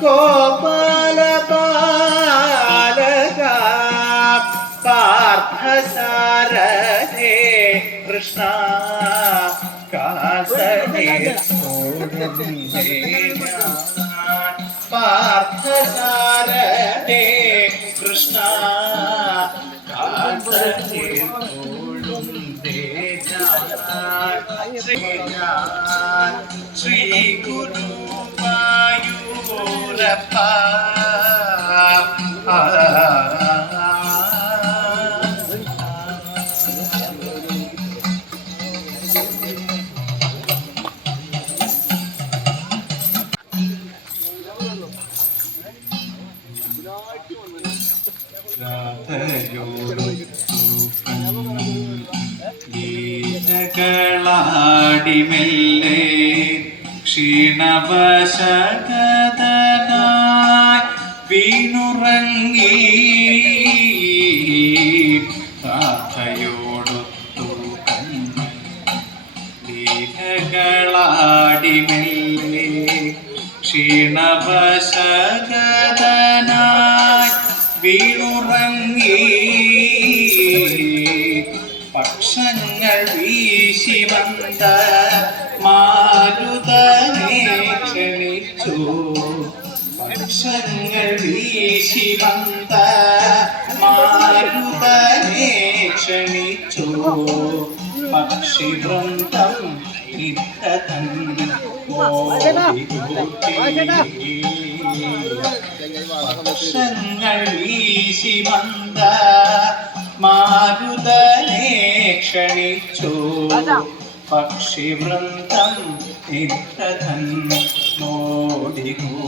ഗോപാല ബാലക പാർത്ഥസാരഥേ കൃഷ്ണ കാസനേ പാർത്ഥസാരഥേ കൃഷ്ണ കാസനേ ശ്രീ ഗുരുവായൂരപ്പ ഗീതകളാടിമെല്ലെ ക്ഷീണവശകതനായി പ്രാർത്ഥയോടൊത്തു കണ്ണു. ലീലകളാടിമെല്ലെ ക്ഷീണവശകതനായി വീണുറങ്ങി. പക്ഷങ്ങൾ വീശി വന്ന മാരുതനെ ക്ഷണിച്ചു. പക്ഷങ്ങൾ വീശി വന്ന ക്ഷണിച്ചു. ഇത്തതൻ പക്ഷങ്ങൾ വീശി വന്ന മാരുതനെ ക്ഷണിച്ചു. പക്ഷിവൃന്ദം ഇത്തതൻ നോടികൂ